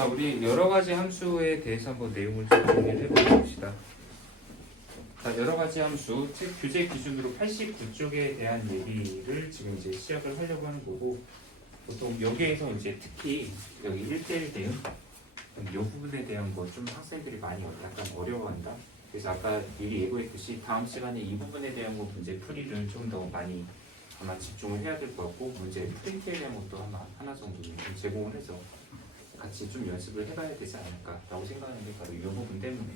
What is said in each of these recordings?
자, 우리 여러 가지 함수에 대해서 한번 내용을 좀 정리를 해봅시다. 자, 여러 가지 함수, 즉 교재 기준으로 89쪽에 대한 얘기를 지금 이제 시작을 하려고 하는 거고, 보통 여기에서 이제 특히 여기 1대1 대응, 이 부분에 대한 거 좀 학생들이 많이 약간 어려워한다. 그래서 아까 미리 예고했듯이 다음 시간에 이 부분에 대한 거 문제 풀이를 좀 더 많이 아마 집중을 해야 될 것 같고, 문제 프린트에 대한 것도 아마 하나 정도는 좀 제공을 해서 같이 좀 연습을 해봐야 되지 않을까라고 생각하는 게 바로 이 부분 때문에.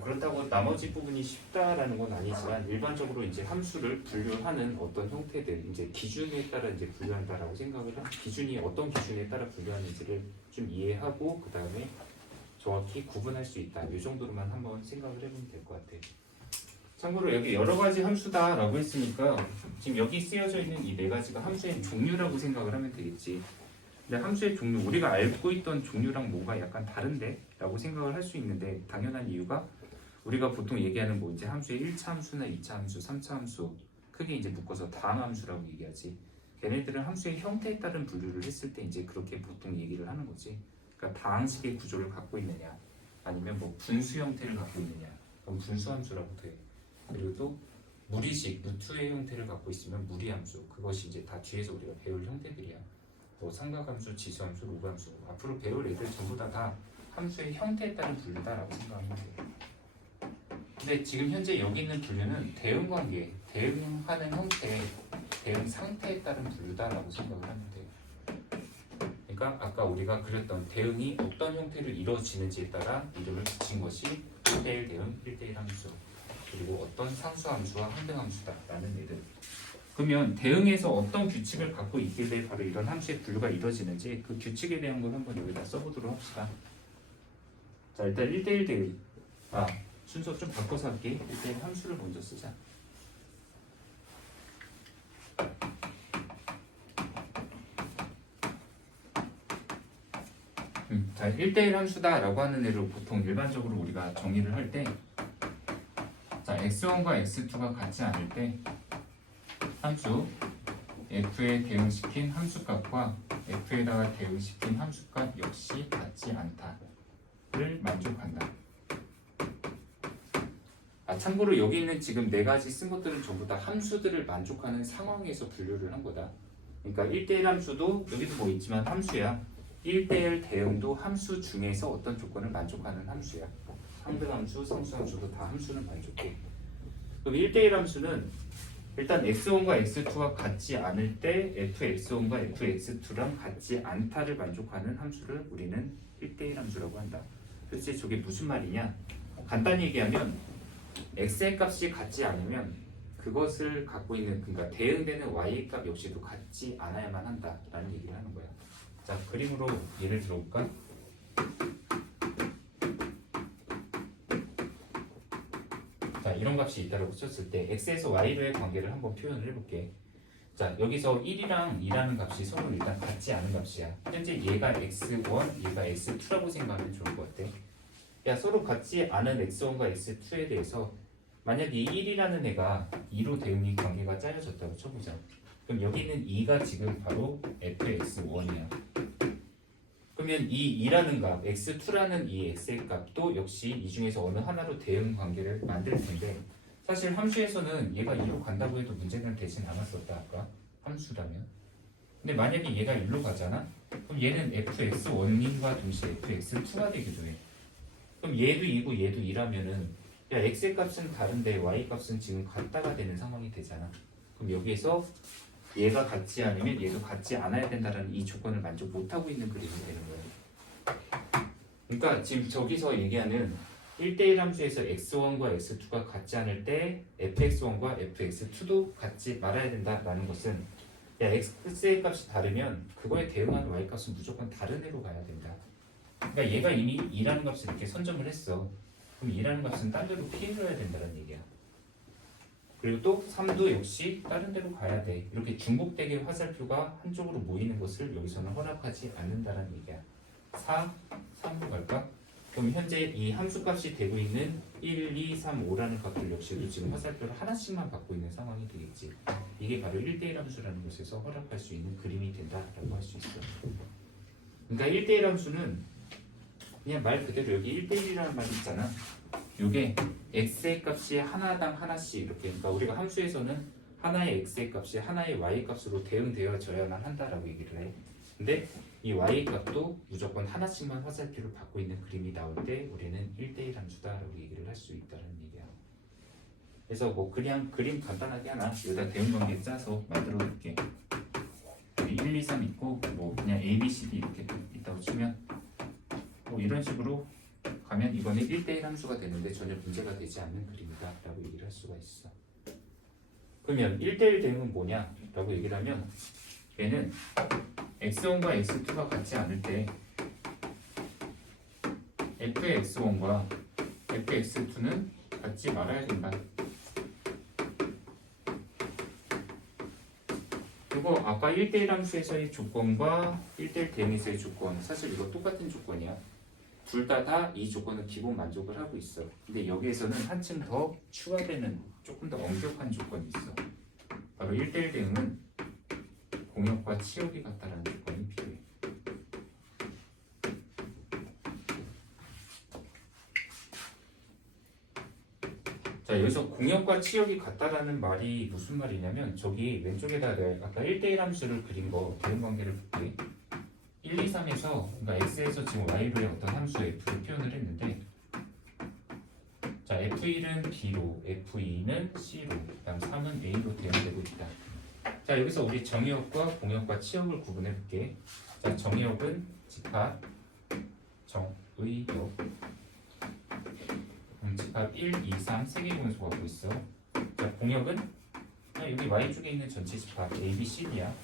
그렇다고 나머지 부분이 쉽다라는 건 아니지만 일반적으로 이제 함수를 분류하는 어떤 형태들, 이제 기준에 따라 이제 분류한다라고 생각을 한 기준이 어떤 기준에 따라 분류하는지를 좀 이해하고 그 다음에 정확히 구분할 수 있다. 이 정도로만 한번 생각을 해보면 될 것 같아요. 참고로 여기 여러 가지 함수다라고 했으니까 지금 여기 쓰여져 있는 이 네 가지가 함수의 종류라고 생각을 하면 되겠지. 근데 함수의 종류, 우리가 알고 있던 종류랑 뭐가 약간 다른데? 라고 생각을 할 수 있는데 당연한 이유가 우리가 보통 얘기하는 뭐 이제 함수의 1차 함수나 2차 함수, 3차 함수 크게 이제 묶어서 다항함수라고 얘기하지. 걔네들은 함수의 형태에 따른 분류를 했을 때 이제 그렇게 보통 얘기를 하는 거지. 그러니까 다항식의 구조를 갖고 있느냐 아니면 뭐 분수 형태를 갖고 있느냐 그럼 분수함수라고 돼. 그리고 또 무리식, 무투의 형태를 갖고 있으면 무리함수. 그것이 이제 다 뒤에서 우리가 배울 형태들이야. 뭐 삼각함수, 지수함수, 로그함수 앞으로 배울 애들 전부 다 함수의 형태에 따른 분류다라고 생각하면 돼요. 근데 지금 현재 여기 있는 분류는 대응 관계, 대응하는 형태, 대응 상태에 따른 분류다라고 생각을 하면 돼요. 그러니까 아까 우리가 그렸던 대응이 어떤 형태로 이루어지는지에 따라 이름을 붙인 것이 1대1 대응, 1대1 함수. 그리고 어떤 상수함수와 항등함수다라는 애들. 그러면 대응에서 어떤 규칙을 갖고 있길래 바로 이런 함수의 분류가 이루어지는지 그 규칙에 대한 걸 한번 여기다 써보도록 합시다. 자, 일단 1대1 대응. 순서 좀 바꿔서 할게. 1대1 함수를 먼저 쓰자. 자, 1대1 함수다라고 하는 애를 보통 일반적으로 우리가 정의를 할 때 자, x1과 x2가 같지 않을 때 함수 f에 대응시킨 함수값과 f에다가 대응시킨 함수값 역시 같지 않다를 만족한다. 참고로 여기 있는 지금 네 가지 쓴 것들은 전부 다 함수들을 만족하는 상황에서 분류를 한 거다. 그러니까 1대1 함수도 여기도 뭐 있지만 함수야. 1대1 대응도 함수 중에서 어떤 조건을 만족하는 함수야. 항등함수, 상수함수도 다 함수는 만족해. 그럼 1대1 함수는 일단 x1과 x2가 같지 않을 때 fx1과 fx2랑 같지 않다를 만족하는 함수를 우리는 1대1 함수라고 한다. 도대체 저게 무슨 말이냐? 간단히 얘기하면 x의 값이 같지 않으면 그것을 갖고 있는 그러니까 대응되는 y의 값 역시도 같지 않아야만 한다라는 얘기를 하는 거야. 자, 그림으로 예를 들어볼까? 자, 이런 값이 있다고 썼을 때 x에서 y로의 관계를 한번 표현을 해볼게. 자, 여기서 1이랑 2라는 값이 서로 일단 같지 않은 값이야. 현재 얘가 x1, 얘가 x2라고 생각하면 좋을 것 같아. 야, 서로 같지 않은 x1과 x2에 대해서 만약 이 1이라는 애가 2로 대응이 관계가 짜여졌다고 쳐보자. 그럼 여기 있는 2가 지금 바로 fx1이야. 그러면 이 2라는 값, x2라는 이 x의 값도 역시 이 중에서 어느 하나로 대응 관계를 만들 텐데 사실 함수에서는 얘가 2로 간다고 해도 문제는 되진 않았었다 아까 함수라면. 근데 만약에 얘가 1로 가잖아? 그럼 얘는 fx1과 동시에 fx2가 되기도 해. 그럼 얘도 2고 얘도 2라면은 야 x의 값은 다른데 y 값은 지금 같다가 되는 상황이 되잖아. 그럼 여기에서 얘가 같지 않으면 얘도 같지 않아야 된다는 이 조건을 만족 못하고 있는 그림이 되는 거예요. 그러니까 지금 저기서 얘기하는 1대1 함수에서 x1과 x2가 같지 않을 때 fx1과 fx2도 같지 말아야 된다라는 것은 야 x의 값이 다르면 그거에 대응하는 y 값은 무조건 다른 애로 가야 된다. 그러니까 얘가 이미 2라는 값을 이렇게 선점을 했어. 그럼 2라는 값은 딴 데로 피해줘야 된다는 얘기야. 그리고 또 3도 역시 다른 데로 가야 돼. 이렇게 중복되게 화살표가 한쪽으로 모이는 것을 여기서는 허락하지 않는다는 얘기야. 4, 3로 갈까? 그럼 현재 이 함수값이 되고 있는 1, 2, 3, 5라는 값들 역시도 지금 화살표를 하나씩만 받고 있는 상황이 되겠지. 이게 바로 1대1 함수라는 것에서 허락할 수 있는 그림이 된다라고 할 수 있어. 그러니까 1대1 함수는 그냥 말 그대로 여기 1대1이라는 말이 있잖아. 이게 x의 값이 하나당 하나씩 이렇게, 그러니까 우리가 함수에서는 하나의 x의 값이 하나의 y 값으로 대응되어져야만 한다라고 얘기를 해. 근데 이 y 값도 무조건 하나씩만 화살표를 받고 있는 그림이 나올 때 우리는 1대1 함수다라고 얘기를 할 수 있다는 얘기야. 그래서 뭐 그냥 그림 간단하게 하나 여기다 대응관계 짜서 만들어 볼게. 여기 1, 2, 3 있고 뭐 그냥 A, B, C, D 이렇게 있다고 치면 뭐 이런 식으로 가면 이거는 1대1 함수가 되는데 전혀 문제가 되지 않는 그림이다 라고 얘기를 할 수가 있어. 그러면 1대1 대응은 뭐냐 라고 얘기를 하면 얘는 x1과 x2가 같지 않을 때 f의 x1과 f의 x2는 같지 말아야 된다. 그리고 아까 1대1 함수에서의 조건과 1대1 대응에서의 조건, 사실 이거 똑같은 조건이야. 둘 다 이 조건은 기본 만족을 하고 있어. 근데 여기에서는 한층 더 추가되는 조금 더 엄격한 조건이 있어. 바로 1대1 대응은 공역과 치역이 같다라는 조건이 필요해. 자, 여기서 공역과 치역이 같다라는 말이 무슨 말이냐면 저기 왼쪽에다 내가 아까 1대1 함수를 그린 거 대응관계를 볼게. 1, 2, 3에서 그러니까 x에서 지금 y로의 어떤 함수 f를 표현을 했는데 자, f1은 b로, f2는 c로, 그다음 3은 a로 대응되고 있다. 자, 여기서 우리 정의역과 공역과 치역을 구분해 볼게. 자, 정의역은 집합, 정의역, 집합 1, 2, 3 세 개 분수 갖고 있어. 자, 공역은 여기 y쪽에 있는 전체 집합 a, b, c, d야.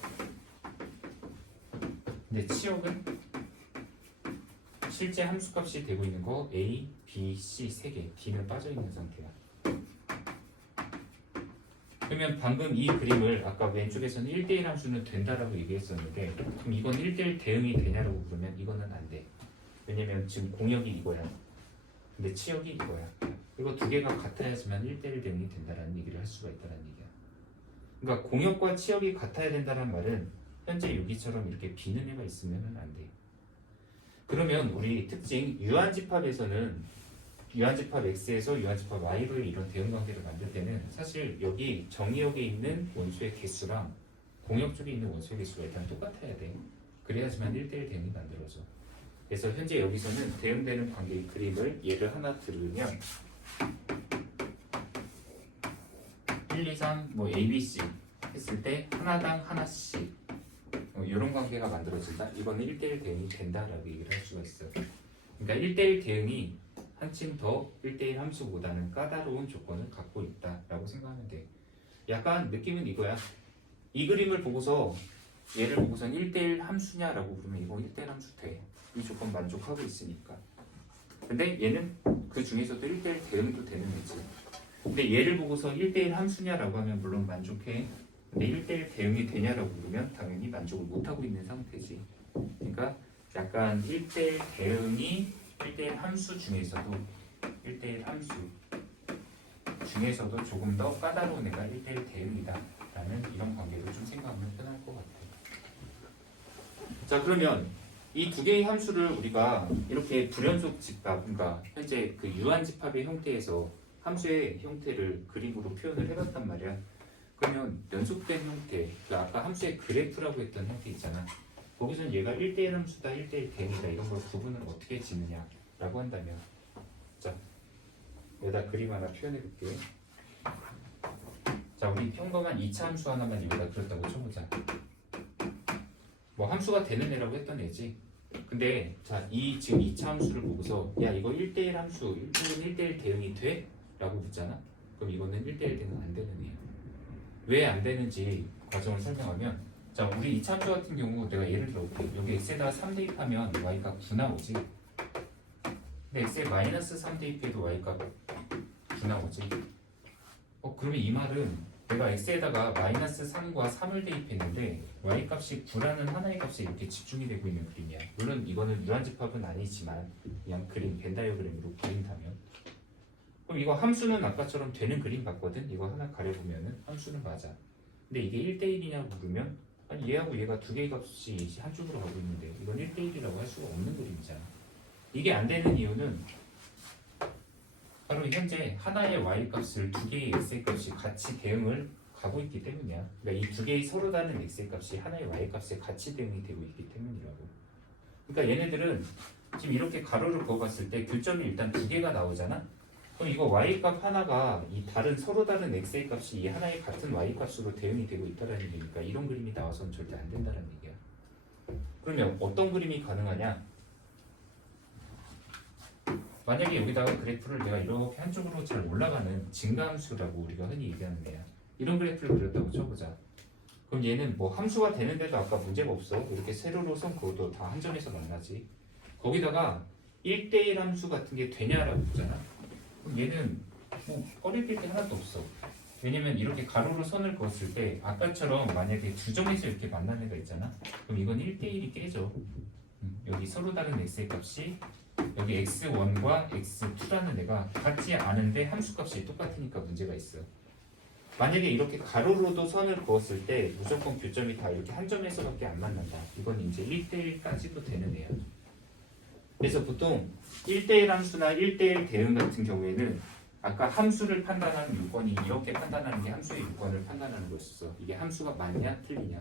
근데 치역은 실제 함수값이 되고 있는 거 a, b, c 세 개, d는 빠져 있는 상태야. 그러면 방금 이 그림을 아까 왼쪽에서는 1대1 함수는 된다라고 얘기했었는데 그럼 이건 1대1 대응이 되냐라고 물으면 이거는 안 돼. 왜냐면 지금 공역이 이거야. 근데 치역이 이거야. 이거 두 개가 같아야지만 1대1 대응이 된다라는 얘기를 할 수가 있다는 얘기야. 그러니까 공역과 치역이 같아야 된다는 말은 현재 여기처럼 이렇게 비는 애가 있으면 안 돼. 그러면 우리 특징 유한집합에서는 유한집합 x에서 유한집합 y로의 이런 대응관계를 만들 때는 사실 여기 정의역에 있는 원소의 개수랑 공역 쪽에 있는 원소의 개수가 일단 똑같아야 돼. 그래야지만 1대1 대응이 만들어져. 그래서 현재 여기서는 대응되는 관계의 그림을 예를 하나 들으면 1, 2, 3, 뭐 A, B, C 했을 때 하나당 하나씩 이런 관계가 만들어진다. 이거는 1대1 대응이 된다라고 얘기를 할 수가 있어요. 그러니까 1대1 대응이 한층 더 1대1 함수보다는 까다로운 조건을 갖고 있다라고 생각하면 돼. 약간 느낌은 이거야. 이 그림을 보고서 얘를 보고선 1대1 함수냐라고 그러면 이거 1대1 함수 돼. 이 조건 만족하고 있으니까. 근데 얘는 그 중에서도 1대1 대응도 되는 거지. 근데 얘를 보고서 1대1 함수냐라고 하면 물론 만족해. 근데 1대1 대응이 되냐라고 물으면 당연히 만족을 못하고 있는 상태지. 그러니까 약간 1대1 대응이 1대1 함수 중에서도 1대1 함수 중에서도 조금 더 까다로운 애가 1대1 대응이다 라는 이런 관계로 좀 생각하면 편할 것 같아요. 자, 그러면 이 두 개의 함수를 우리가 이렇게 불연속 집합, 그러니까 현재 그 유한집합의 형태에서 함수의 형태를 그림으로 표현을 해봤단 말이야. 그러면 연속된 형태, 그 아까 함수의 그래프라고 했던 형태 있잖아. 거기서는 얘가 1대1 함수다, 1대1 대응이다 이런 걸 구분을 어떻게 짓느냐 라고 한다면 자, 여기다 그림 하나 표현해 볼게. 자, 우리 평범한 2차 함수 하나만 여기다 그렸다고 쳐보자. 뭐 함수가 되는 애라고 했던 애지. 근데 자, 이 지금 2차 함수를 보고서 야, 이거 1대1 함수, 1대1 대응이 돼? 라고 묻잖아. 그럼 이거는 1대1 대응 안 되는 애야. 왜 안 되는지 과정을 설명하면 자, 우리 2차 함수 같은 경우 내가 예를 들어볼게. 여기 x에다가 3 대입하면 y가 9 나오지. 근데 x에 마이너스 3 대입해도 y가 9 나오지. 그러면 이 말은 내가 x에다가 마이너스 3과 3을 대입했는데 y값이 9라는 하나의 값에 이렇게 집중이 되고 있는 그림이야. 물론 이거는 유한집합은 아니지만 그냥 그림 벤다이어그램으로 그린다면 그럼 이거 함수는 아까처럼 되는 그림 같거든. 이거 하나 가려보면은 함수는 맞아. 근데 이게 1대1이냐고 물으면 아니 얘하고 얘가 두 개의 값이 한쪽으로 가고 있는데 이건 1대1이라고 할 수가 없는 그림이잖아. 이게 안 되는 이유는 바로 현재 하나의 y 값을 두 개의 x의 값이 같이 대응을 가고 있기 때문이야. 그러니까 이 두 개의 서로 다른 x의 값이 하나의 y 값에 같이 대응이 되고 있기 때문이라고. 그러니까 얘네들은 지금 이렇게 가로를 그어봤을 때 교점이 일단 두 개가 나오잖아. 그럼 이거 y 값 하나가 이 다른 서로 다른 x의 값이 이 하나의 같은 y 값으로 대응이 되고 있다는 얘기니까 이런 그림이 나와서는 절대 안 된다는 얘기야. 그러면 어떤 그림이 가능하냐? 만약에 여기다가 그래프를 내가 이렇게 한쪽으로 잘 올라가는 증가함수라고 우리가 흔히 얘기하는 애야. 이런 그래프를 그렸다고 쳐보자. 그럼 얘는 뭐 함수가 되는데도 아까 문제가 없어. 이렇게 세로로 선 그것도 다 한 점에서 만나지. 거기다가 1대1 함수 같은 게 되냐라고 묻잖아. 그럼 얘는 뭐 꺼릴 게 하나도 없어. 왜냐면 이렇게 가로로 선을 그었을 때 아까처럼 만약에 두 점에서 이렇게 만나는 애가 있잖아. 그럼 이건 1대1이 깨져. 여기 서로 다른 x의 값이 여기 x1과 x2라는 애가 같지 않은데 함수값이 똑같으니까 문제가 있어. 만약에 이렇게 가로로도 선을 그었을 때 무조건 교점이 다 이렇게 한 점에서밖에 안 만난다. 이건 이제 1대1까지도 되는 애야. 그래서 보통 1대1 함수나 1대1 대응 같은 경우에는 아까 함수를 판단하는 요건이 이렇게 판단하는 게 함수의 요건을 판단하는 거였어. 이게 함수가 맞냐 틀리냐.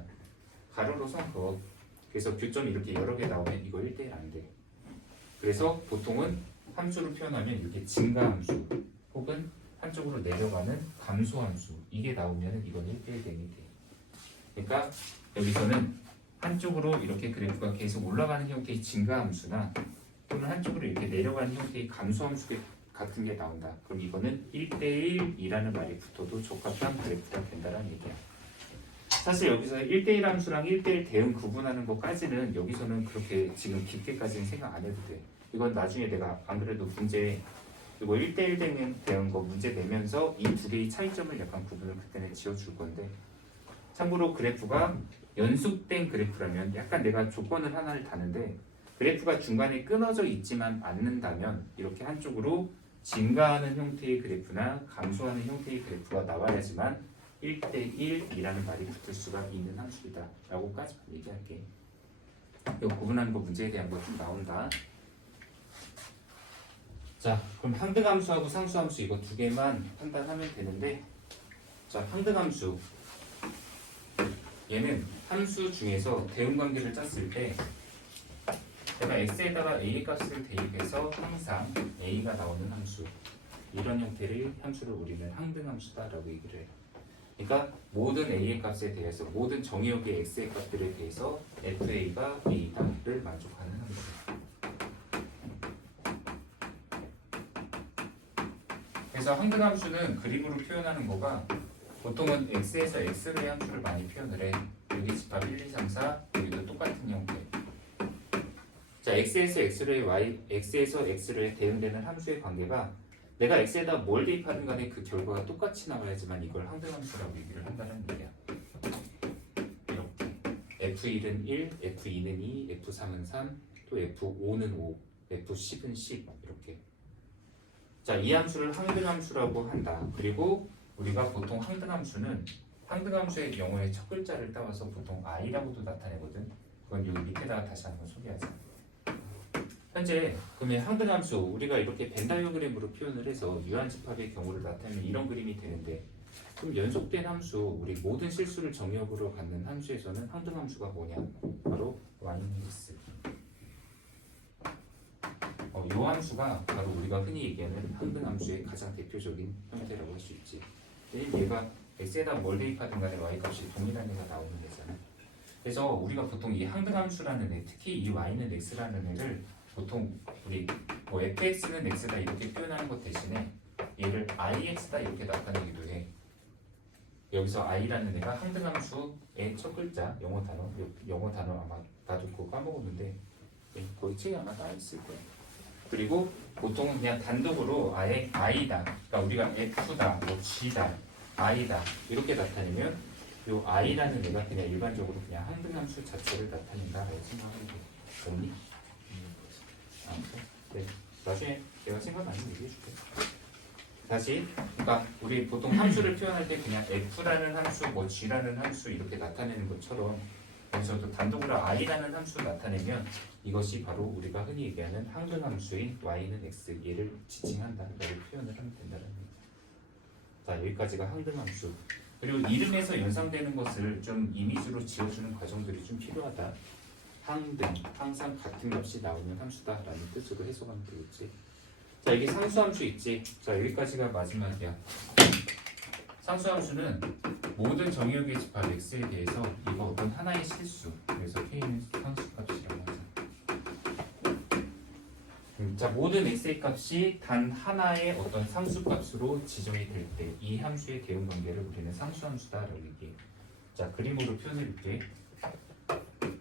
가로로 선 그어. 그래서 교점이 이렇게 여러 개 나오면 이거 1대1 안 돼. 그래서 보통은 함수로 표현하면 이렇게 증가함수 혹은 한쪽으로 내려가는 감소함수 이게 나오면 이건 1대1 대응이 돼. 그러니까 여기서는 한쪽으로 이렇게 그래프가 계속 올라가는 형태의 증가함수나 또는 한쪽으로 이렇게 내려가는 형태의 감소함수 같은 게 나온다. 그럼 이거는 1대1이라는 말이 붙어도 적합한 그래프가 된다는 얘기야. 사실 여기서 1대1 함수랑 1대1 대응 구분하는 것까지는 여기서는 그렇게 지금 깊게까지는 생각 안 해도 돼. 이건 나중에 내가 안 그래도 문제 이거 1대1 대응 거 문제 내면서 이 두 개의 차이점을 약간 구분을 그때는 지어줄 건데 참고로 그래프가 연속된 그래프라면 약간 내가 조건을 하나를 다는데 그래프가 중간에 끊어져 있지만 않는다면 이렇게 한쪽으로 증가하는 형태의 그래프나 감소하는 형태의 그래프가 나와야지만 1대1이라는 말이 붙을 수가 있는 함수이다 라고까지만 얘기할게. 이거 구분하는 거 문제에 대한 거 좀 나온다. 자, 그럼 항등함수하고 상수함수 이거 두 개만 판단하면 되는데 자, 항등함수 얘는 함수 중에서 대응관계를 짰을 때 내가 x에다가 a 값을 대입해서 항상 a가 나오는 함수 이런 형태의 함수를 우리는 항등함수다라고 얘기를 해요. 그러니까 모든 a의 값에 대해서 모든 정의역의 x의 값들에 대해서 fa가 a다를 만족하는 함수. 그래서 항등함수는 그림으로 표현하는 거가 보통은 x에서 x로의 함수를 많이 표현을 해. 여기 집합 1, 2, 3, 4 여기도 똑같은 형태. 자, x에서 x로의 대응되는 함수의 관계가 내가 x에다 뭘 대입하든 간에 그 결과가 똑같이 나와야지만 이걸 항등함수라고 얘기를 한다는 얘기야. 이렇게 f1은 1, f2는 2, f3은 3, 또 f5는 5, f10은 10 이렇게. 자, 이 함수를 항등함수라고 한다. 그리고 우리가 보통 항등함수는 항등함수의 영어의 첫 글자를 따와서 보통 i라고도 나타내거든. 그건 여기 밑에다가 다시 한번 소개하자. 현재 그러면 항등함수 우리가 이렇게 벤 다이어그램으로 표현을 해서 유한집합의 경우를 나타내면 이런 그림이 되는데 그럼 연속된 함수 우리 모든 실수를 정의역으로 갖는 함수에서는 항등함수가 뭐냐? 바로 yx. 이 함수가 바로 우리가 흔히 얘기하는 항등함수의 가장 대표적인 형태라고 할 수 있지. 얘가 x에다 뭘 대입하든 간에 y값이 동일한 애가 나오는 애잖아. 그래서 우리가 보통 이 항등함수라는 애, 특히 이 y는 x라는 애를 보통 우리 뭐 fx는 x다 이렇게 표현하는 것 대신에 얘를 ix다 이렇게 나타내기도 해. 여기서 i라는 애가 항등함수의 첫 글자 영어 단어 아마 나도 그거 까먹었는데 거기 책에 아마 나와 있을 거야. 그리고 보통은 그냥 단독으로 아예 i다. 그러니까 우리가 f다, 뭐 g다, i다 이렇게 나타내면 요 i라는 애가 그냥 일반적으로 그냥 항등함수 자체를 나타낸다라고 생각하면 돼. 없니? 네, 나중에 내가 생각나는 거 얘기해줄게. 다시, 그러니까 우리 보통 함수를 표현할 때 그냥 f라는 함수, 뭐 g라는 함수 이렇게 나타내는 것처럼 여기서도 단독으로 i라는 함수 나타내면 이것이 바로 우리가 흔히 얘기하는 항등함수인 y는 x 얘를 지칭한다라고 표현을 하면 된다는 겁니다. 자, 여기까지가 항등함수. 그리고 이름에서 연상되는 것을 좀 이미지로 지어주는 과정들이 좀 필요하다. 항등, 항상 같은 값이 나오는 함수다라는 뜻으로 해석하면 되겠지. 자, 여기 상수함수 있지. 자, 여기까지가 마지막이야. 상수함수는 모든 정의역의 집합 x에 대해서 이거 어떤 하나의 실수, 그래서 k는 상수값이라고 하자. 자, 모든 x의 값이 단 하나의 어떤 상수값으로 지정이 될 때 이 함수의 대응관계를 우리는 상수함수다라고 얘기해. 자, 그림으로 표현해볼게.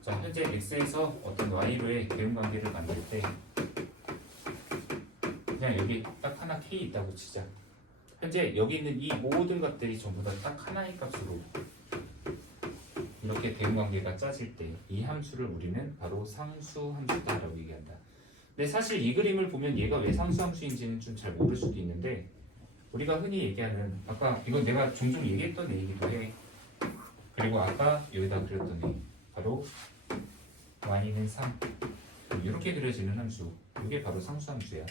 자, 현재 x에서 어떤 y로의 대응관계를 만들 때 그냥 여기 딱 하나 k 있다고 치자. 현재 여기 있는 이 모든 것들이 전부 다 딱 하나의 값으로 이렇게 대응관계가 짜질 때 이 함수를 우리는 바로 상수함수다라고 얘기한다. 근데 사실 이 그림을 보면 얘가 왜 상수함수인지는 좀 잘 모를 수도 있는데 우리가 흔히 얘기하는 아까 이건 내가 종종 얘기했던 얘기도 해. 그리고 아까 여기다 그렸던 얘기 바로 y는 3 이렇게 그려지는 함수 이게 바로 상수함수야.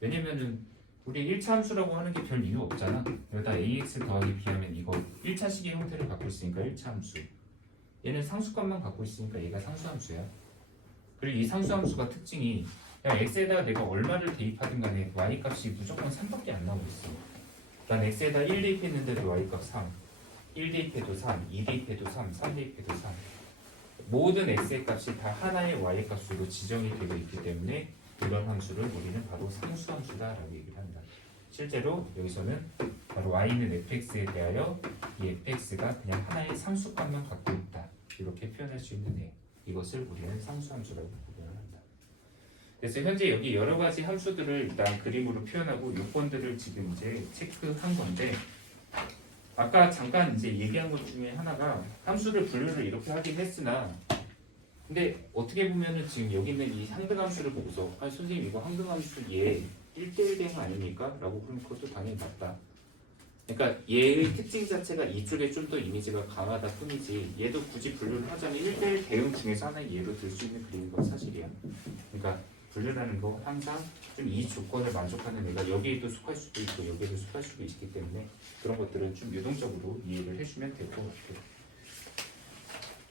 왜냐면은 우리 1차 함수라고 하는 게 별 이유 없잖아. 여기다 ax 더하기 b 하면 이거 1차식의 형태를 갖고 있으니까 1차 함수. 얘는 상수값만 갖고 있으니까 얘가 상수함수야. 그리고 이 상수함수가 특징이 그냥 x에다가 내가 얼마를 대입하든 간에 y값이 무조건 3밖에 안 나오고 있어. 난 x에다 1 대입했는데도 y값 3, 1 대입해도 3, 2 대입해도 3, 3 대입해도 3. 모든 x의 값이 다 하나의 y 값으로 지정이 되어 있기 때문에 이런 함수를 우리는 바로 상수함수다라고 얘기를 한다. 실제로 여기서는 바로 y는 fx에 대하여 이 fx가 그냥 하나의 상수값만 갖고 있다. 이렇게 표현할 수 있는 애. 이것을 우리는 상수함수라고 표현을 한다. 그래서 현재 여기 여러 가지 함수들을 일단 그림으로 표현하고 요건들을 지금 이제 체크한 건데 아까 잠깐 이제 얘기한 것 중에 하나가 함수를 분류를 이렇게 하긴 했으나 근데 어떻게 보면은 지금 여기 있는 이 항등함수를 보고서 아니 선생님 이거 항등함수 얘 1대1 대응 아닙니까? 라고 그러면 그것도 당연히 맞다. 그러니까 얘의 특징 자체가 이쪽에 좀 더 이미지가 강하다 뿐이지 얘도 굳이 분류를 하자면 1대1 대응 중에서 하나의 예로 들 수 있는 그림인 건 사실이야. 그러니까 분류라는 거 항상 좀 이 조건을 만족하는 애가 여기에도 속할 수도 있고 여기에도 속할 수도 있기 때문에 그런 것들은 좀 유동적으로 이해를 해주면 될 것 같아요.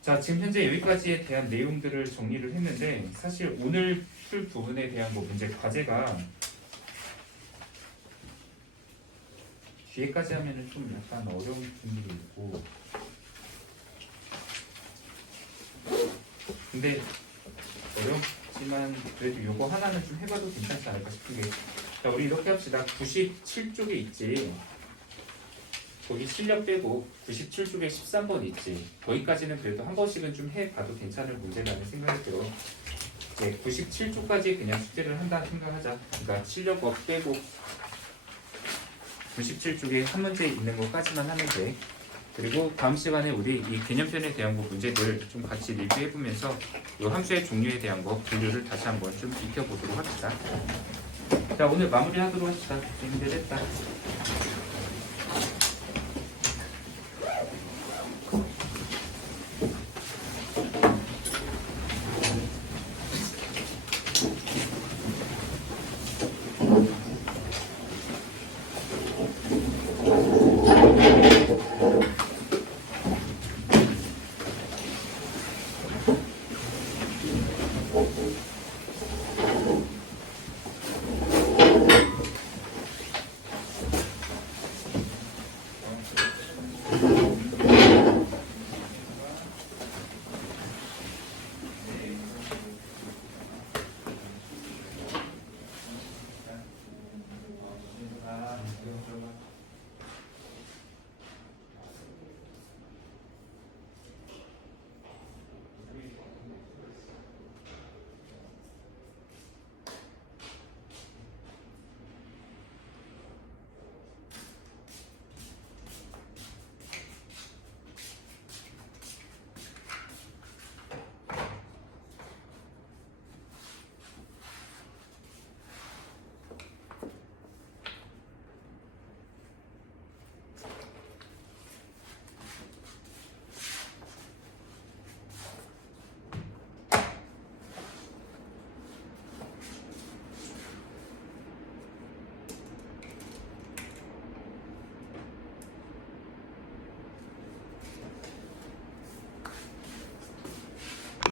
자, 지금 현재 여기까지에 대한 내용들을 정리를 했는데 사실 오늘 풀 부분에 대한 뭐 문제 과제가 뒤에까지 하면은 좀 약간 어려운 분위기 있고 근데 어렵지만 그래도 요거 하나는 좀 해봐도 괜찮지 않을까 싶은 게 자, 우리 이렇게 합시다. 97쪽에 있지 거기 실력 빼고 97쪽에 13번 있지 거기까지는 그래도 한 번씩은 좀 해봐도 괜찮을 문제라는 생각이 들어. 네, 97쪽까지 그냥 숙제를 한다 생각하자. 그러니까 실력업 빼고 97쪽에 한 문제 있는 것까지만 하면 돼. 그리고 다음 시간에 우리 이 개념편에 대한 거 문제들 좀 같이 리뷰해보면서 이 함수의 종류에 대한 거 분류를 다시 한번 좀 익혀보도록 합시다. 자, 오늘 마무리하도록 합시다. 힘들었다.